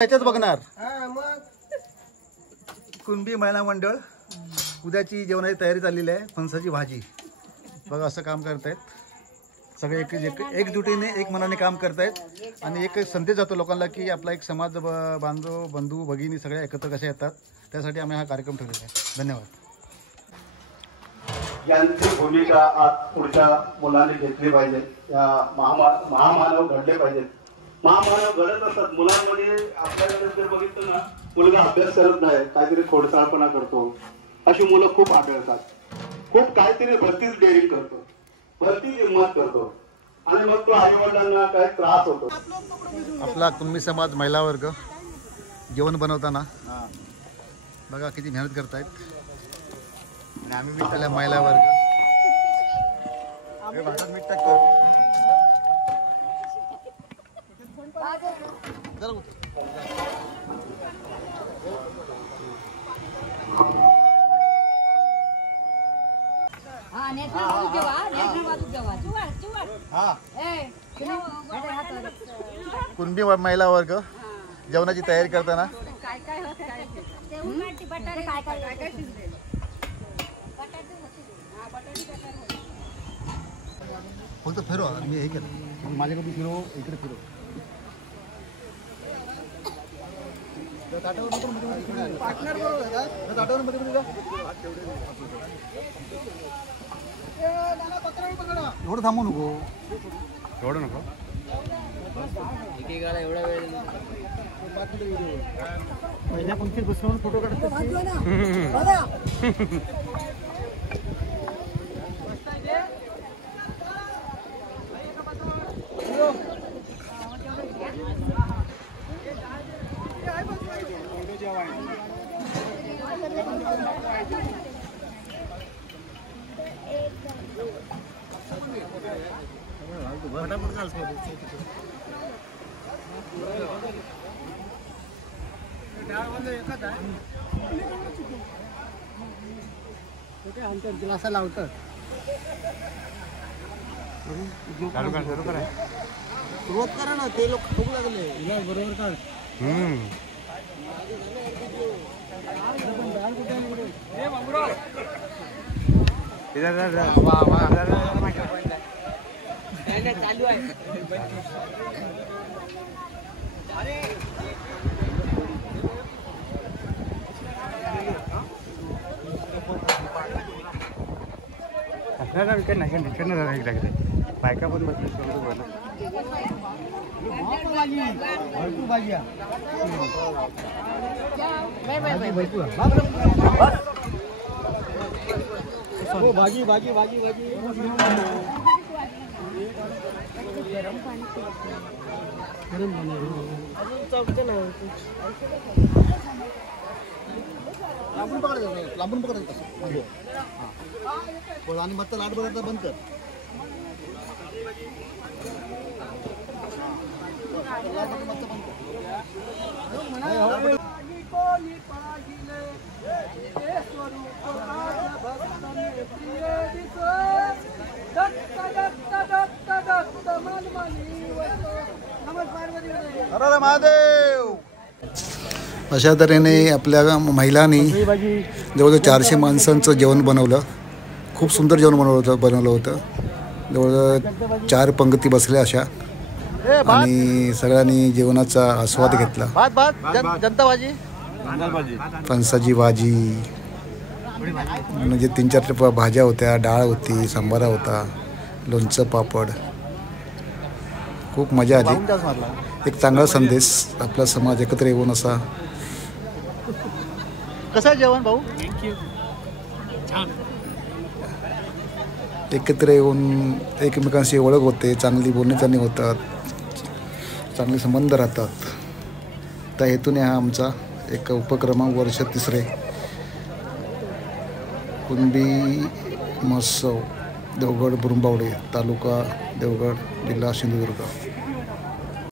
त्याच्याच बघणार. मग कुणबी महिला मंडळ उद्याची जेवणाची तयारी चाललेली आहे. फणसाची भाजी बघा असं काम करतायत सगळे एकजुटीने एक मनाने काम करतायत आणि एक संदेश जातो लोकांना की आपला एक समाज बांधव बंधू भगिनी सगळे एकत्र कसे येतात त्यासाठी आम्ही हा कार्यक्रम ठेवलेला आहे. धन्यवाद. यांची भूमिका आज पुढच्या मुलांनी घेतली पाहिजे. या महामानव घडले पाहिजेत. महामानव घडत असतात मुलांमध्ये. आपल्याकडे जर बघितलं ना मुलगा अभ्यास करत नाही काहीतरी खोडसाळपणा करतो अशी मुलं खूप आढळतात. खूप काहीतरी भरतीच डेअरिंग करतो भरतीच हिंमत करतो आणि मग तो आई वडिलांना काय त्रास होतो. आपला कुणबी समाज महिला वर्ग जेवण बनवताना बघा किती मेहनत करतायत. आपल्या महिला वर्ग भातात मीठ टाकतो. कुणबी महिला वर्ग जेवणाची तयारी करताना फक्त फिरो. मी हे केलं माझ्याकडे फिरो इकडे फिरो. एवढं थांबू नको. एवढं नको. एवढा वेळ पहिल्या पंक्तीत बसवून फोटो काढतो. असं लावतं सुरुवात करा ना. ते लोक खूप लागले बरोबर काढ. चालू आहे. बायका पण बसले भाजी भाजी भाजी भाजी लांबून पकडत आणि मग लाट बघायचा बंद कर. महादेव. अशा तऱ्हेने आपल्या महिलांनी जवळजवळ 400 माणसांचं जेवण बनवलं. खूप सुंदर जेवण बनवलं होतं. जवळजवळ 4 पंक्ती बसल्या अशा आणि सगळ्यांनी जेवणाचा आस्वाद घेतला. फणसाची भाजी म्हणजे 3-4 भाज्या होत्या, डाळ होती, सांबारा होता, लोणचं, पापड. खूप मजा आली. एक चांगला संदेश आपला समाज एकत्र येऊन असा. कसं जेवण भाऊ? छान. एकत्र येऊन एकमेकांशी ओळख होते, चांगली बोलणेचालणी होतात, चांगले संबंध राहतात. त्या हेतूने हा आमचा एक उपक्रम वर्ष 3रे कुणबी महोत्सव देवगड बुरुंबावडे तालुका देवगड जिल्हा सिंधुदुर्ग.